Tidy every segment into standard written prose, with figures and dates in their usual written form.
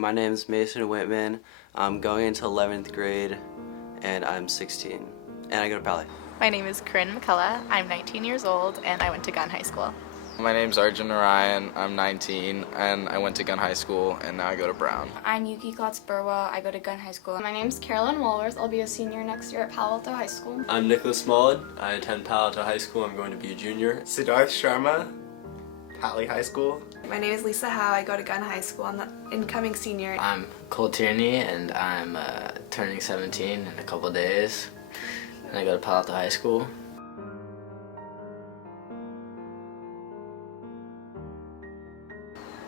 My name is Mason Whitman. I'm going into 11th grade and I'm 16 and I go to Paly. My name is Corinne McCullough. I'm 19 years old and I went to Gunn High School. My name's Arjun Narayan. I'm 19 and I went to Gunn High School and now I go to Brown. I'm Yuki Klotz-Burwa. I go to Gunn High School. My name's Carolyn Walworth. I'll be a senior next year at Palo Alto High School. I'm Nicholas Smallwood. I attend Palo Alto High School. I'm going to be a junior. Siddharth Sharma, Paly High School. My name is Lisa Howe. I go to Gunn High School. I'm the incoming senior. I'm Cole Tierney and I'm turning 17 in a couple days. And I go to Palo Alto High School.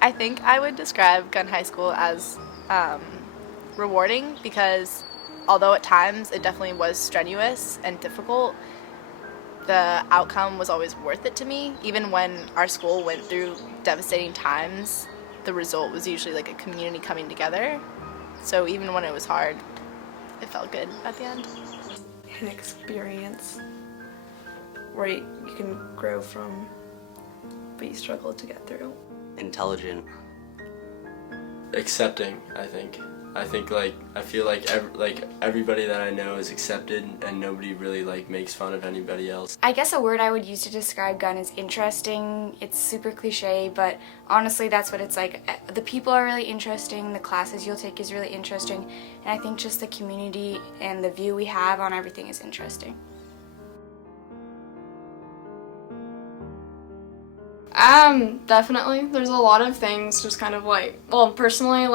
I think I would describe Gunn High School as rewarding because although at times it definitely was strenuous and difficult, the outcome was always worth it to me. Even when our school went through devastating times, the result was usually like a community coming together. So even when it was hard, it felt good at the end. An experience where you can grow from, but you struggle to get through. Intelligent. Accepting, I think. I feel like everybody that I know is accepted and nobody really makes fun of anybody else. I guess a word I would use to describe Gunn is interesting. It's super cliche, but honestly that's what it's like. The people are really interesting, the classes you'll take is really interesting, and I think just the community and the view we have on everything is interesting. Definitely. There's a lot of things just kind of personally,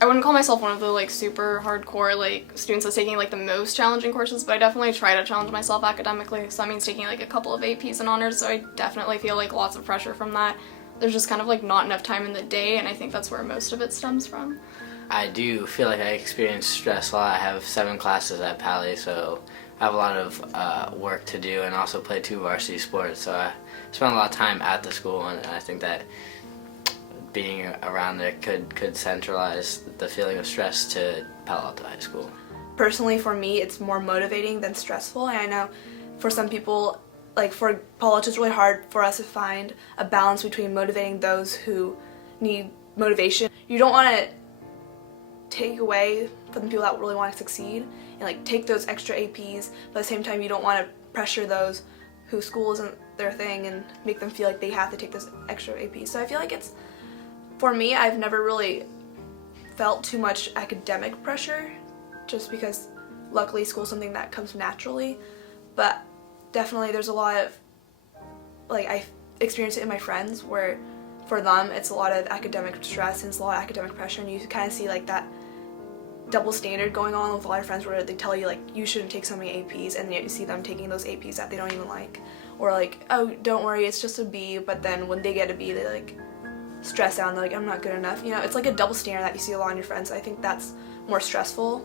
I wouldn't call myself one of the super hardcore students that's taking the most challenging courses, but I definitely try to challenge myself academically. So that means taking a couple of APs and honors, so I definitely feel lots of pressure from that. There's just kind of not enough time in the day, and I think that's where most of it stems from. I do feel like I experience stress a lot. I have 7 classes at Paly, so I have a lot of work to do and also play 2 varsity sports, so I spend a lot of time at the school, and I think that being around there could centralize the feeling of stress to Palo Alto High School. Personally, for me, it's more motivating than stressful, and I know for some people, for Palo Alto, it's really hard for us to find a balance between motivating those who need motivation. You don't want to take away from the people that really want to succeed and take those extra APs, but at the same time you don't want to pressure those whose school isn't their thing and make them feel like they have to take those extra APs. So I feel like for me, I've never really felt too much academic pressure, just because luckily school's something that comes naturally, but definitely there's a lot of, I experience it in my friends where for them it's a lot of academic stress and it's a lot of academic pressure, and you kind of see that double standard going on with a lot of friends where they tell you you shouldn't take so many APs, and yet you see them taking those APs that they don't even like, or oh, don't worry, it's just a B, but then when they get a B they stress out and they're I'm not good enough. It's a double standard that you see a lot in your friends. I think that's more stressful.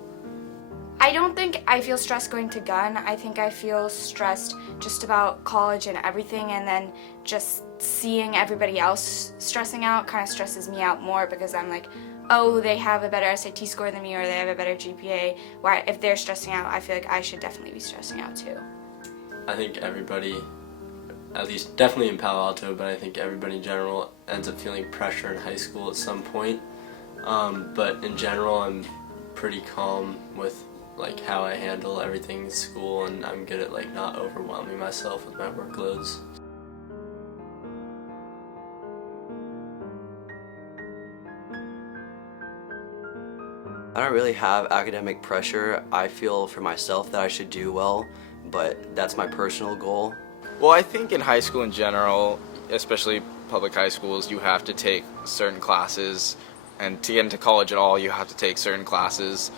I don't think I feel stressed going to Gunn. I think I feel stressed just about college and everything, and then just seeing everybody else stressing out kind of stresses me out more, because I'm oh, they have a better SAT score than me, or they have a better GPA. Why, if they're stressing out, I feel like I should definitely be stressing out too. I think everybody, at least definitely in Palo Alto, but I think everybody in general ends up feeling pressure in high school at some point. But in general, I'm pretty calm with how I handle everything in school, and I'm good at not overwhelming myself with my workloads. I don't really have academic pressure. I feel for myself that I should do well, but that's my personal goal. Well, I think in high school in general, especially public high schools, you have to take certain classes, and to get into college at all, you have to take certain classes.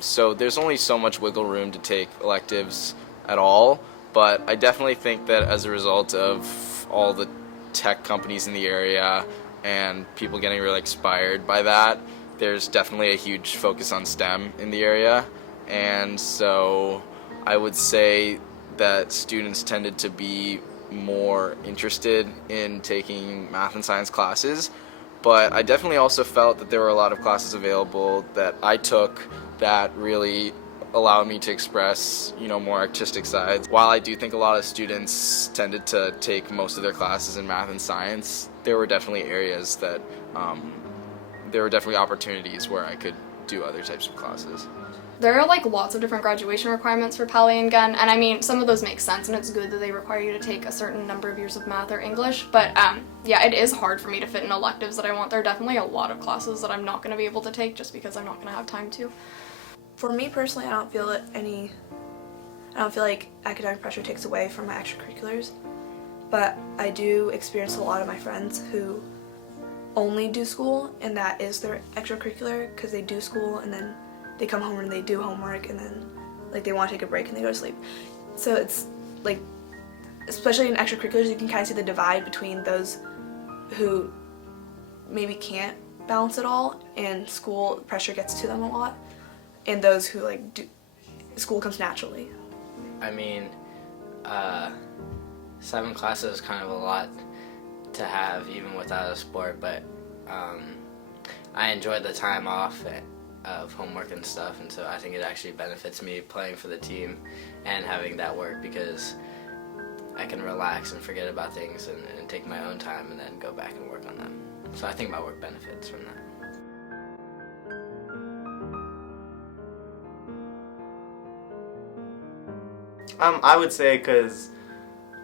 So there's only so much wiggle room to take electives at all, but I definitely think that as a result of all the tech companies in the area and people getting really inspired by that, there's definitely a huge focus on STEM in the area, and so I would say that students tended to be more interested in taking math and science classes, but I definitely also felt that there were a lot of classes available that I took that really allowed me to express, more artistic sides. While I do think a lot of students tended to take most of their classes in math and science, there were definitely areas that there were definitely opportunities where I could do other types of classes. There are like lots of different graduation requirements for Paly and Gunn, and I mean some of those make sense and it's good that they require you to take a certain number of years of math or English, but yeah, it is hard for me to fit in electives that I want. There are definitely a lot of classes that I'm not going to be able to take just because I'm not going to have time to. For me personally, I don't feel like academic pressure takes away from my extracurriculars, but I do experience a lot of my friends who only do school and that is their extracurricular because they do school and then they come home and they do homework and then like they want to take a break and they go to sleep. So it's like, especially in extracurriculars, you can kind of see the divide between those who maybe can't balance it all and school pressure gets to them a lot, and those who like school comes naturally. I mean, 7 classes is kind of a lot to have even without a sport, but I enjoyed the time off of homework and stuff, and so I think it actually benefits me playing for the team and having that work because I can relax and forget about things and take my own time and then go back and work on them. So I think my work benefits from that. I would say because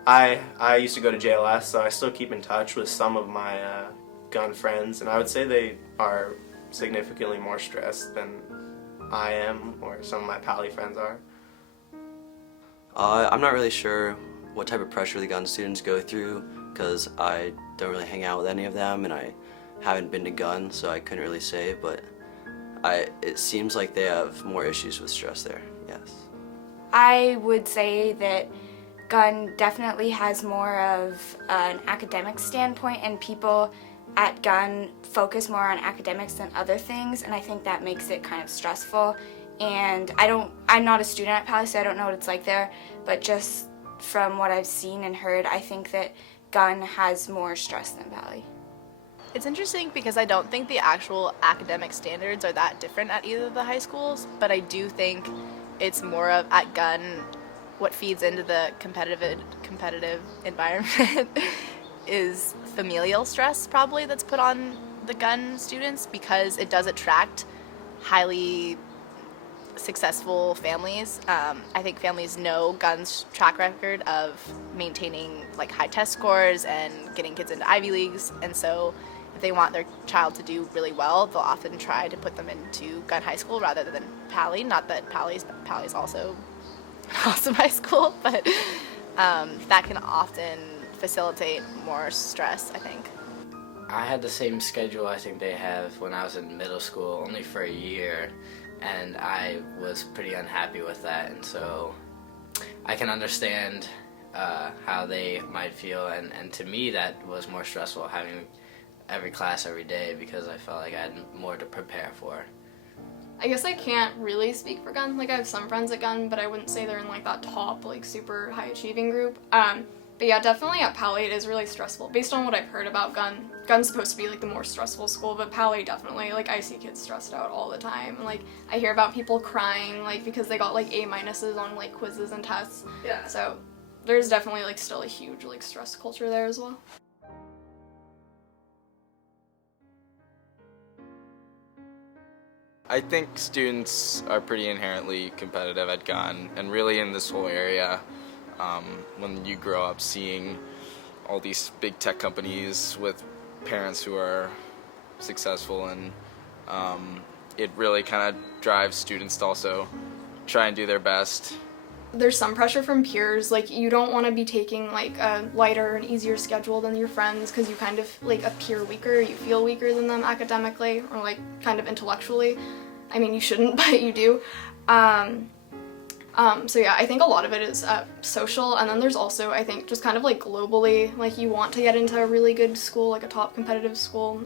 I used to go to JLS, so I still keep in touch with some of my Gunn friends, and I would say they are significantly more stressed than I am or some of my Paly friends are. I'm not really sure what type of pressure the Gunn students go through because I don't really hang out with any of them and I haven't been to Gunn, so I couldn't really say, but it seems like they have more issues with stress there, yes. I would say that Gunn definitely has more of an academic standpoint, and people at Gunn focus more on academics than other things, and I think that makes it kind of stressful. And I'm not a student at Paly, so I don't know what it's like there, but just from what I've seen and heard, I think that Gunn has more stress than Paly. It's interesting because I don't think the actual academic standards are that different at either of the high schools, but I do think it's more of, at Gunn, what feeds into the competitive environment is familial stress probably that's put on the Gunn students because it does attract highly successful families. I think families know Gunn's track record of maintaining like high test scores and getting kids into Ivy Leagues, and so if they want their child to do really well, they'll often try to put them into Gunn High School rather than Paly. Not that Paly's also an awesome high school, but that can often facilitate more stress, I think. I had the same schedule I think they have when I was in middle school, only for a year, and I was pretty unhappy with that, and so I can understand how they might feel, and to me that was more stressful, having every class every day, because I felt like I had more to prepare for. I guess I can't really speak for Gunn. Like, I have some friends at Gunn, but I wouldn't say they're in like that top, like, super high achieving group. But yeah, definitely at Paly it is really stressful. Based on what I've heard about Gunn, Gunn's supposed to be like the more stressful school, but Paly definitely, like, I see kids stressed out all the time. And, like, I hear about people crying, like, because they got like A- on like quizzes and tests. Yeah. So there's definitely like still a huge like stress culture there as well. I think students are pretty inherently competitive at Gunn, and really in this whole area. When you grow up seeing all these big tech companies with parents who are successful, and it really kind of drives students to also try and do their best. There's some pressure from peers, like you don't want to be taking like a lighter and easier schedule than your friends because you kind of like appear weaker, you feel weaker than them academically or like kind of intellectually. I mean, you shouldn't, but you do. So yeah, I think a lot of it is social, and then there's also, I think, just kind of like globally, like you want to get into a really good school, like a top competitive school.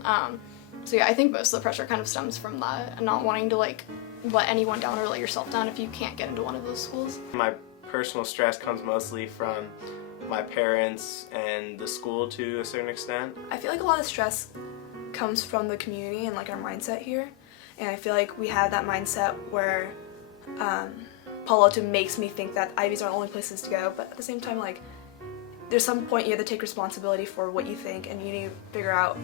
So yeah, I think most of the pressure kind of stems from that, and not wanting to like let anyone down or let yourself down if you can't get into one of those schools. My personal stress comes mostly from my parents and the school to a certain extent. I feel like a lot of stress comes from the community and like our mindset here, and I feel like we have that mindset where Palo Alto makes me think that Ivies are the only places to go, but at the same time, like, there's some point you have to take responsibility for what you think, and you need to figure out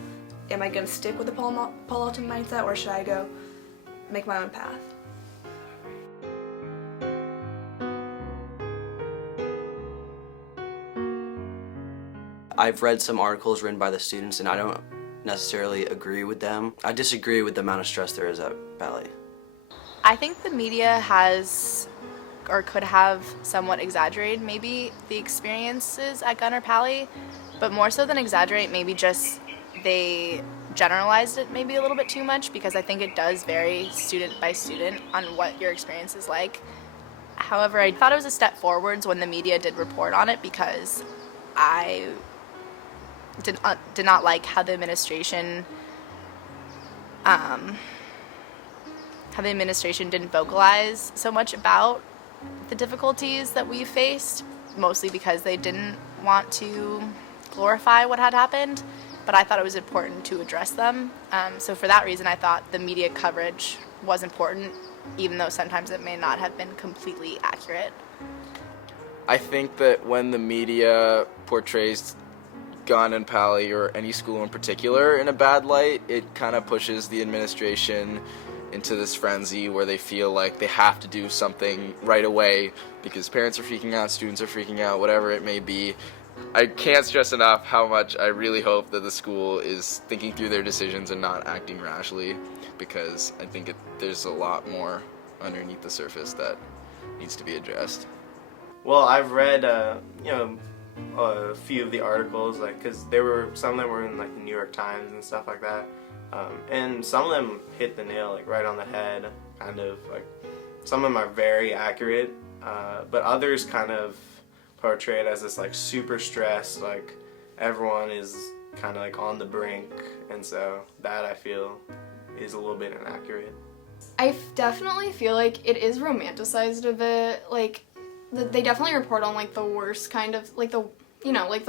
am I going to stick with the Palo Alto mindset, or should I go make my own path? I've read some articles written by the students, and I don't necessarily agree with them. I disagree with the amount of stress there is at Paly. I think the media has or could have somewhat exaggerated maybe the experiences at Gunn or Paly, but more so than exaggerate, maybe just they generalized it maybe a little bit too much, because I think it does vary student by student on what your experience is like. However, I thought it was a step forwards when the media did report on it, because I did not like how the administration didn't vocalize so much about the difficulties that we faced, mostly because they didn't want to glorify what had happened, but I thought it was important to address them. So for that reason, I thought the media coverage was important, even though sometimes it may not have been completely accurate. I think that when the media portrays Gunn and Paly, or any school in particular, in a bad light, it kind of pushes the administration into this frenzy where they feel like they have to do something right away because parents are freaking out, students are freaking out, whatever it may be. I can't stress enough how much I really hope that the school is thinking through their decisions and not acting rashly, because I think there's a lot more underneath the surface that needs to be addressed. Well, I've read, a few of the articles, like, because some of them were in like the New York Times and stuff like that, and some of them hit the nail like right on the head. Kind of like some of them are very accurate, but others kind of portray it as this like super stressed, like everyone is kind of like on the brink, and so that I feel is a little bit inaccurate. I definitely feel like it is romanticized a bit. Like, they definitely report on like the worst kind of like the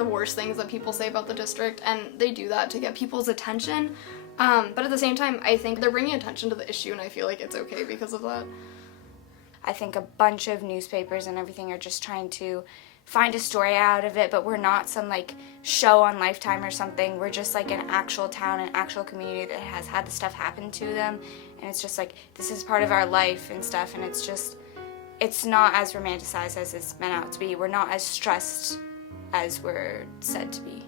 worst things that people say about the district, and they do that to get people's attention. But at the same time, I think they're bringing attention to the issue, and I feel like it's okay because of that. I think a bunch of newspapers and everything are just trying to find a story out of it, but we're not some like show on Lifetime or something. We're just like an actual town, an actual community that has had the stuff happen to them, and it's just like this is part of our life and stuff, and it's not as romanticized as it's meant out to be. We're not as stressed as we're said to be.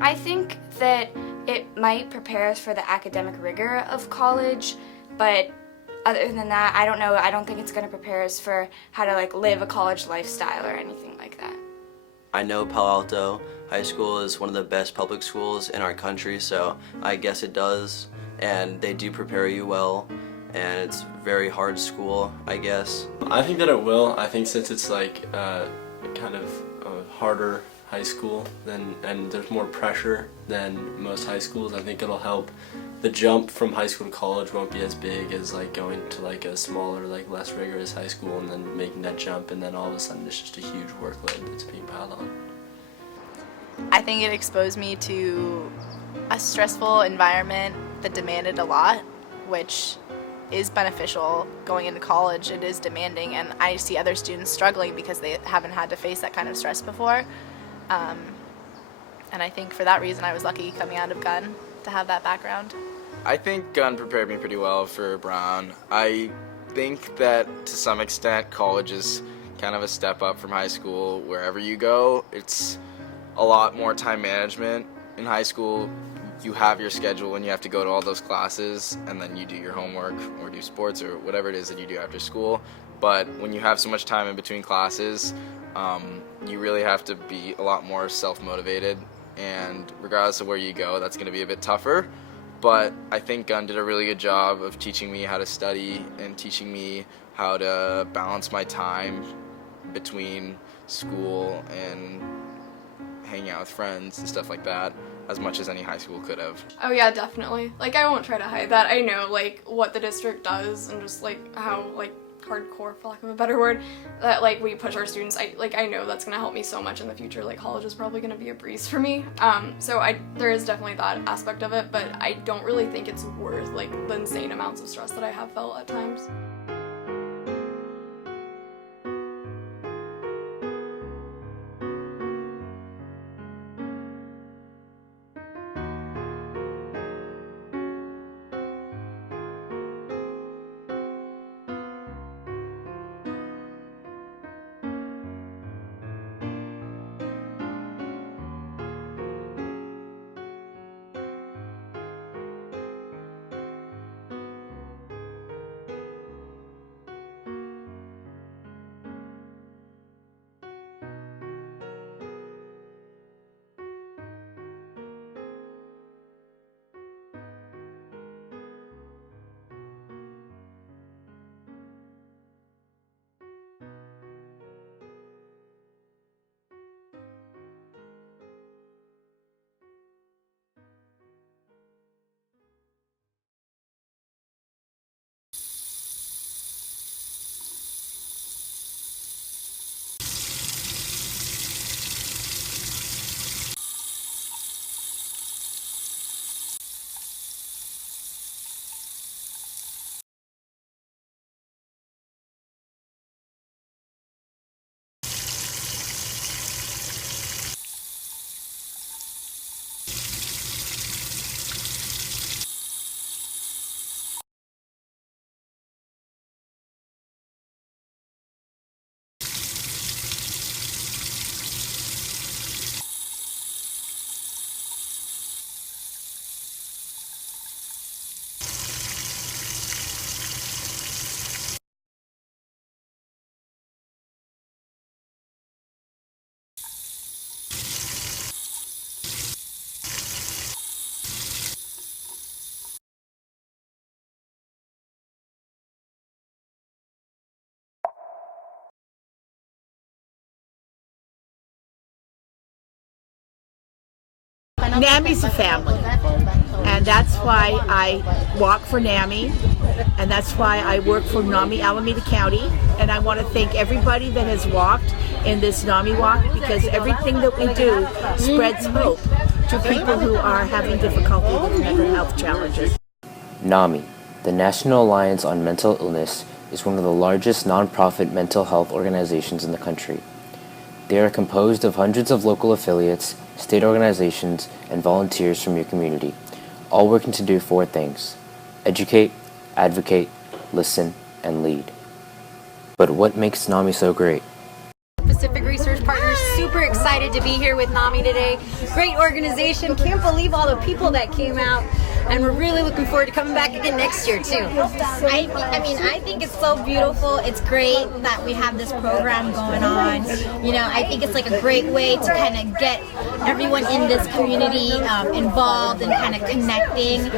I think that it might prepare us for the academic rigor of college, but other than that, I don't know. I don't think it's going to prepare us for how to like live a college lifestyle or anything like that. I know Palo Alto High School is one of the best public schools in our country, so I guess it does, and they do prepare you well, and it's a very hard school, I guess. I think that it will. I think since it's like kind of a harder high school and there's more pressure than most high schools, I think it'll help. The jump from high school to college won't be as big as like going to like a smaller, like less rigorous high school and then making that jump, and then all of a sudden it's just a huge workload that's being piled on. I think it exposed me to a stressful environment that demanded a lot, which is beneficial going into college. It is demanding, and I see other students struggling because they haven't had to face that kind of stress before. And I think for that reason I was lucky coming out of Gunn to have that background. I think Gunn prepared me pretty well for Brown. I think that to some extent college is kind of a step up from high school. Wherever you go, it's a lot more time management. In high school, you have your schedule and you have to go to all those classes, and then you do your homework or do sports or whatever it is that you do after school. But when you have so much time in between classes, you really have to be a lot more self-motivated, and regardless of where you go, that's going to be a bit tougher. But I think Gunn did a really good job of teaching me how to study and teaching me how to balance my time between school and hanging out with friends and stuff like that, as much as any high school could have. Oh yeah, definitely. Like, I won't try to hide that. I know like what the district does and just like how like hardcore, for lack of a better word, that like we push our students. I know that's gonna help me so much in the future. Like, college is probably gonna be a breeze for me. So there is definitely that aspect of it, but I don't really think it's worth like the insane amounts of stress that I have felt at times. NAMI's a family, and that's why I walk for NAMI, and that's why I work for NAMI Alameda County, and I want to thank everybody that has walked in this NAMI Walk, because everything that we do spreads hope to people who are having difficulty with mental health challenges. NAMI, the National Alliance on Mental Illness, is one of the largest nonprofit mental health organizations in the country. They are composed of hundreds of local affiliates, state organizations, and volunteers from your community, all working to do 4 things: educate, advocate, listen, and lead. But what makes NAMI so great? Pacific Research Partners, super excited to be here with NAMI today. Great organization, can't believe all the people that came out, and we're really looking forward to coming back again next year too. I think it's so beautiful. It's great that we have this program going on. You know, I think it's like a great way to kind of get everyone in this community involved and kind of connecting.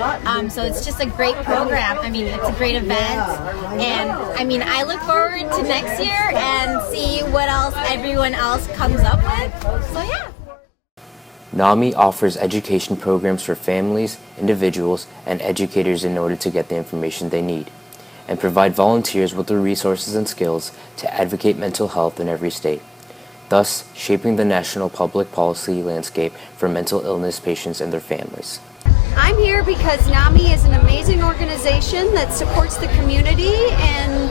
So it's just a great program. I mean, it's a great event, and I look forward to next year and see what else everyone else comes up with. So yeah. NAMI offers education programs for families, individuals, and educators in order to get the information they need, and provide volunteers with the resources and skills to advocate mental health in every state, thus shaping the national public policy landscape for mental illness patients and their families. I'm here because NAMI is an amazing organization that supports the community in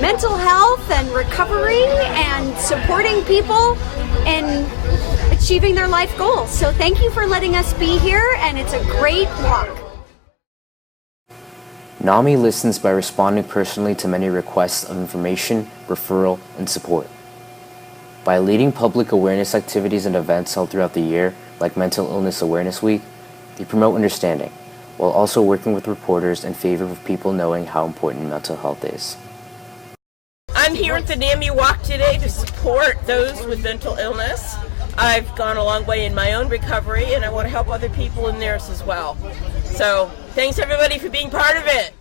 mental health and recovery and supporting people in achieving their life goals. So thank you for letting us be here, and it's a great walk. NAMI listens by responding personally to many requests of information, referral, and support. By leading public awareness activities and events held throughout the year, like Mental Illness Awareness Week, they promote understanding, while also working with reporters in favor of people knowing how important mental health is. I'm here at the NAMI Walk today to support those with mental illness. I've gone a long way in my own recovery, and I want to help other people in theirs as well. So thanks everybody for being part of it.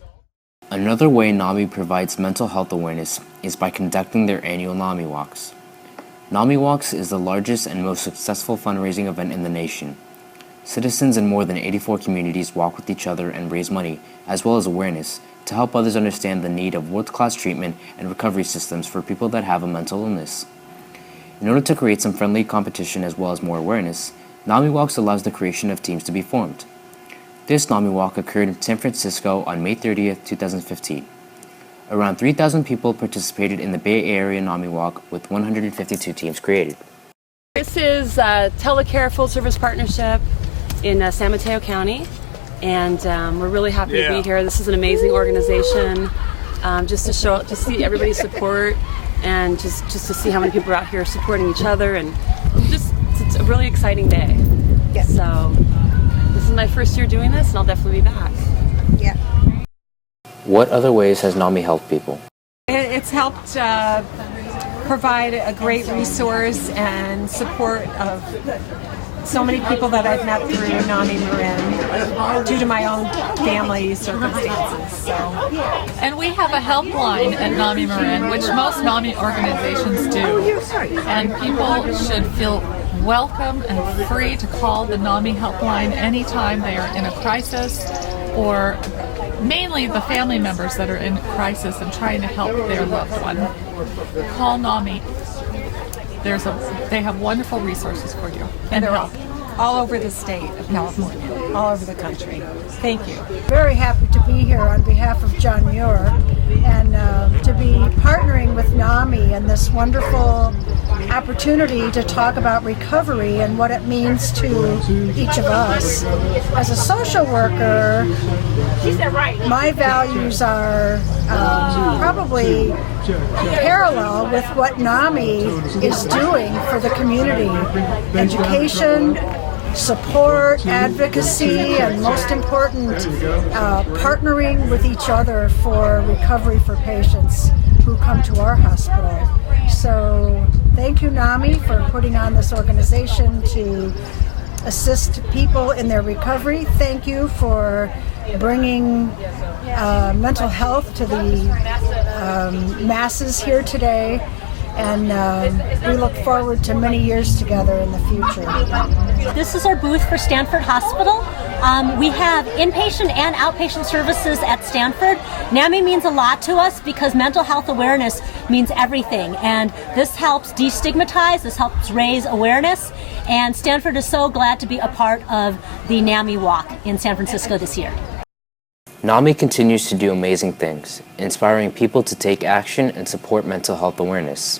Another way NAMI provides mental health awareness is by conducting their annual NAMI Walks. NAMI Walks is the largest and most successful fundraising event in the nation. Citizens in more than 84 communities walk with each other and raise money, as well as awareness, to help others understand the need of world-class treatment and recovery systems for people that have a mental illness. In order to create some friendly competition as well as more awareness, NAMI Walks allows the creation of teams to be formed. This NAMI Walk occurred in San Francisco on May 30th, 2015. Around 3,000 people participated in the Bay Area NAMI Walk with 152 teams created. This is Telecare Full Service Partnership in San Mateo County, and we're really happy to be here. This is an amazing organization, just to see everybody's support, and just to see how many people are out here supporting each other, and it's a really exciting day. Yes. So this is my first year doing this, and I'll definitely be back. Yeah. What other ways has NAMI helped people? It's helped provide a great resource and support of so many people that I've met through NAMI Marin due to my own family circumstances. So. And we have a helpline at NAMI Marin, which most NAMI organizations do. And people should feel welcome and free to call the NAMI helpline anytime they are in a crisis, or mainly the family members that are in crisis and trying to help their loved one. Call NAMI. They have wonderful resources for you and help. All over the state of California, all over the country. Thank you. Very happy to be here on behalf of John Muir, and to be partnering with NAMI and this wonderful opportunity to talk about recovery and what it means to each of us. As a social worker, my values are probably parallel with what NAMI is doing for the community. Education, support, advocacy, and most important, partnering with each other for recovery for patients who come to our hospital. So thank you, NAMI, for putting on this organization to assist people in their recovery. Thank you for bringing mental health to the masses here today. and we look forward to many years together in the future. This is our booth for Stanford Hospital. We have inpatient and outpatient services at Stanford. NAMI means a lot to us because mental health awareness means everything, and this helps destigmatize, this helps raise awareness, and Stanford is so glad to be a part of the NAMI Walk in San Francisco this year. NAMI continues to do amazing things, inspiring people to take action and support mental health awareness.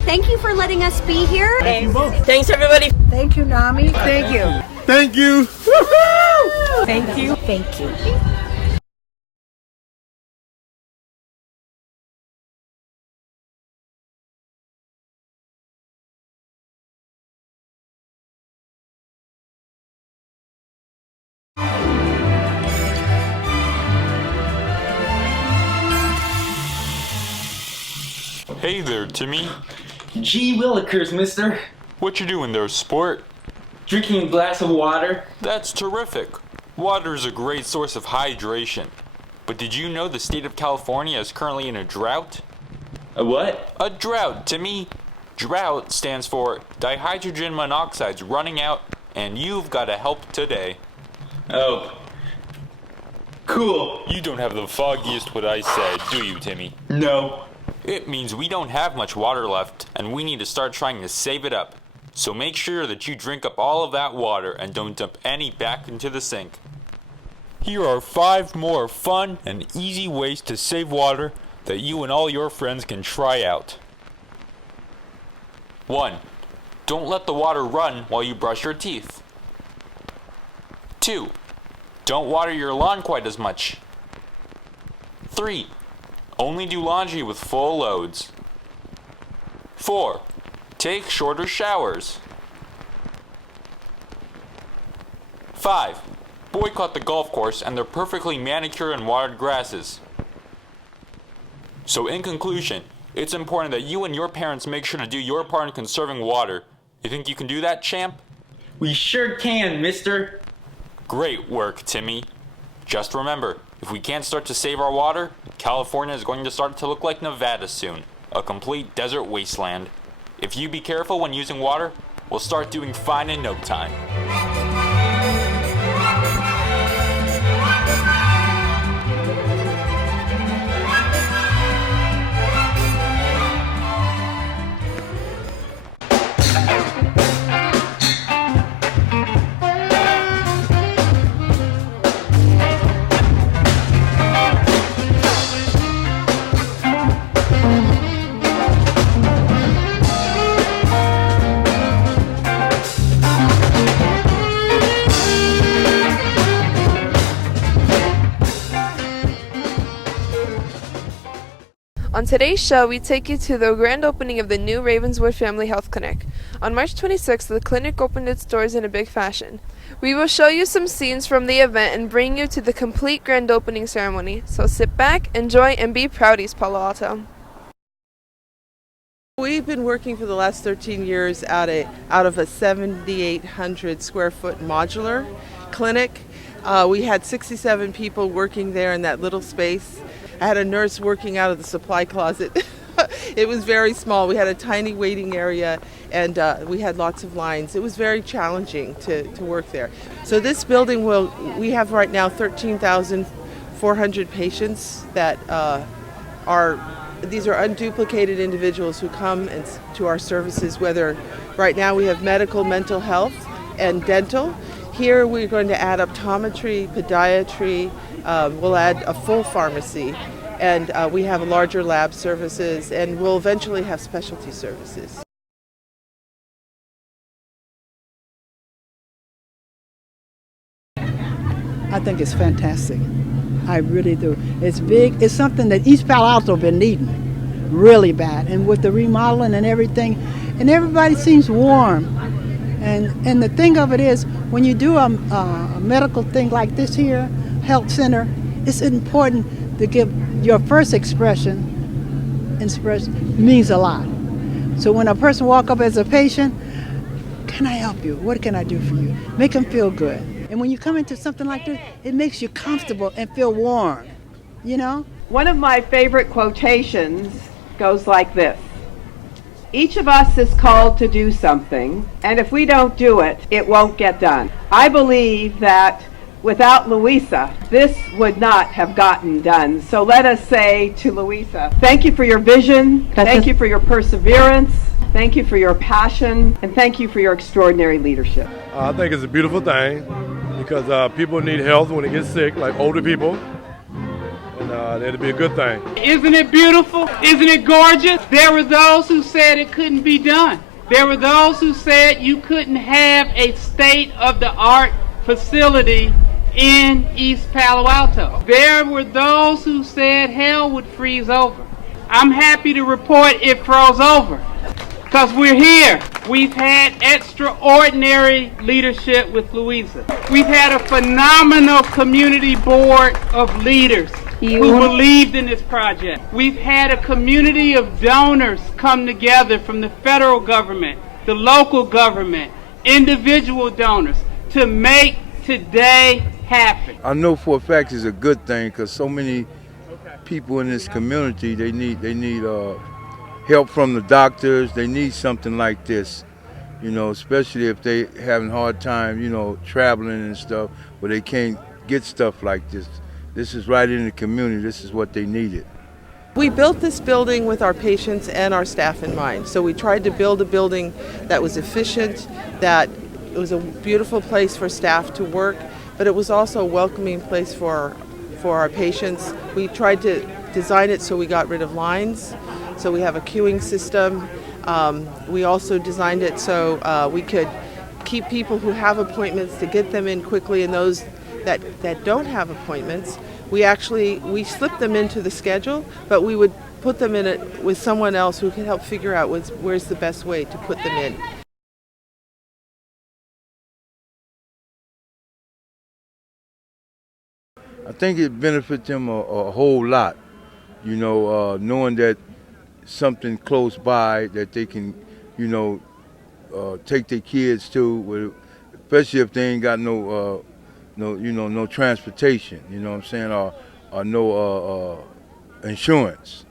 Thank you for letting us be here. Thank you both. Thanks, everybody. Thank you, NAMI. Thank you. Thank you. Woo-hoo! Thank you. Thank you. Hey there, Timmy. Gee willikers, mister. What you doing there, sport? Drinking a glass of water. That's terrific. Water is a great source of hydration. But did you know the state of California is currently in a drought? A what? A drought, Timmy. Drought stands for dihydrogen monoxide's running out, and you've got to help today. Oh. Cool. You don't have the foggiest what I said, do you, Timmy? No. It means we don't have much water left, and we need to start trying to save it up. So make sure that you drink up all of that water and don't dump any back into the sink. Here are 5 more fun and easy ways to save water that you and all your friends can try out. 1. Don't let the water run while you brush your teeth. 2. Don't water your lawn quite as much. 3. Only do laundry with full loads. 4. Take shorter showers. 5. Boycott the golf course and their perfectly manicured and watered grasses. So in conclusion, it's important that you and your parents make sure to do your part in conserving water. You think you can do that, champ? We sure can, mister. Great work, Timmy. Just remember, if we can't start to save our water, California is going to start to look like Nevada soon, a complete desert wasteland. If you be careful when using water, we'll start doing fine in no time. On today's show, we take you to the grand opening of the new Ravenswood Family Health Clinic. On March 26th, the clinic opened its doors in a big fashion. We will show you some scenes from the event and bring you to the complete grand opening ceremony. So sit back, enjoy, and be proud, East Palo Alto. We've been working for the last 13 years out of a 7,800 square foot modular clinic. We had 67 people working there in that little space. I had a nurse working out of the supply closet. It was very small. We had a tiny waiting area and we had lots of lines. It was very challenging to work there. So this building we have right now 13,400 patients that these are unduplicated individuals who come to our services, whether right now we have medical, mental health, and dental. Here we're going to add optometry, podiatry, we'll add a full pharmacy, and we have larger lab services, and we'll eventually have specialty services. I think it's fantastic. I really do. It's big. It's something that East Palo Alto been needing really bad, and with the remodeling and everything, and everybody seems warm. And the thing of it is, when you do a medical thing like this here, health center, it's important to give your first expression means a lot. So when a person walk up as a patient, can I help you? What can I do for you? Make them feel good. And when you come into something like this, it makes you comfortable and feel warm, you know? One of my favorite quotations goes like this. Each of us is called to do something, and if we don't do it, it won't get done. I believe that without Louisa, this would not have gotten done. So let us say to Louisa, thank you for your vision, thank you for your perseverance, thank you for your passion, and thank you for your extraordinary leadership. I think it's a beautiful thing because people need help when they get sick, like older people, and it'll be a good thing. Isn't it beautiful? Isn't it gorgeous? There were those who said it couldn't be done. There were those who said you couldn't have a state-of-the-art facility in East Palo Alto. There were those who said hell would freeze over. I'm happy to report it froze over because we're here. We've had extraordinary leadership with Louisa. We've had a phenomenal community board of leaders who believed in this project. We've had a community of donors come together from the federal government, the local government, individual donors to make today happen. I know for a fact it's a good thing because so many people in this community, they need help from the doctors. They need something like this, you know, especially if they having a hard time, you know, traveling and stuff, where they can't get stuff like this. This is right in the community. This is what they needed. We built this building with our patients and our staff in mind. So we tried to build a building that was efficient, that it was a beautiful place for staff to work, but it was also a welcoming place for our patients. We tried to design it so we got rid of lines, so we have a queuing system. We also designed it so we could keep people who have appointments to get them in quickly, and those that don't have appointments, we slip them into the schedule, but we would put them in it with someone else who can help figure out where's the best way to put them in. I think it benefits them a whole lot, you know, knowing that something close by that they can, you know, take their kids to, especially if they ain't got no transportation, you know what I'm saying, or no insurance.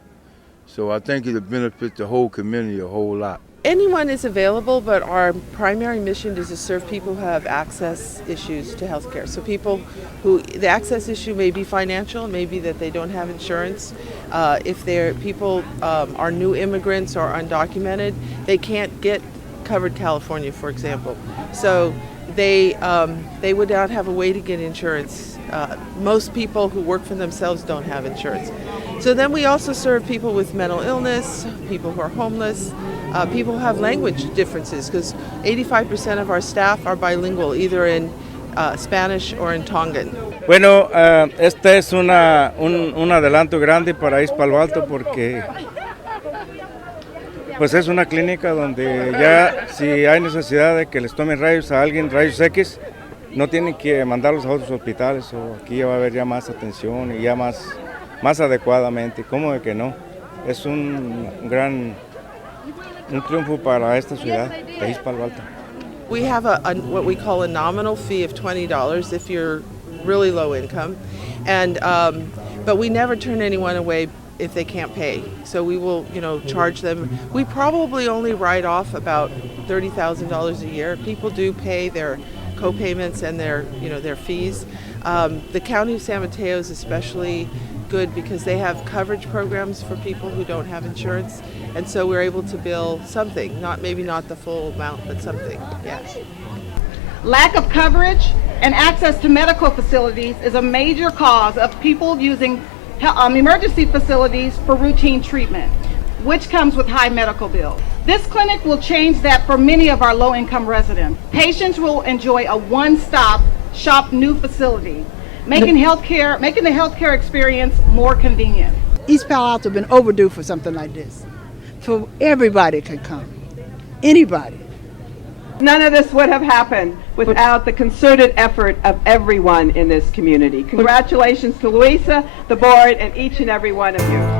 So I think it'll benefit the whole community a whole lot. Anyone is available, but our primary mission is to serve people who have access issues to health care. So people who, the access issue may be financial, maybe that they don't have insurance. If people are new immigrants or undocumented, they can't get covered California, for example. So they would not have a way to get insurance. Most people who work for themselves don't have insurance. So then we also serve people with mental illness, people who are homeless, people who have language differences, because 85% of our staff are bilingual, either in Spanish or in Tongan. Bueno, este es un adelanto grande para East Palo Alto porque pues es una clínica donde ya si hay necesidad de que les tomen rayos a alguien, rayos X, no tienen que mandarlos a otros hospitales, o aquí va a haber ya más atención y ya más adecuadamente. ¿Cómo de que no? Es un triunfo para esta ciudad de East Palo Alto. We have what we call a nominal fee of $20 if you're really low income, and but we never turn anyone away if they can't pay. So we will, charge them. We probably only write off about $30,000 a year. People do pay their co-payments and their fees. The County of San Mateo is especially good because they have coverage programs for people who don't have insurance, and so we're able to bill something, maybe not the full amount, but something. Yeah. Lack of coverage and access to medical facilities is a major cause of people using emergency facilities for routine treatment, which comes with high medical bills. This clinic will change that for many of our low-income residents. Patients will enjoy a one-stop shop new facility, making the healthcare experience more convenient. East Palo Alto has been overdue for something like this. So everybody could come, anybody. None of this would have happened without the concerted effort of everyone in this community. Congratulations to Louisa, the board, and each and every one of you.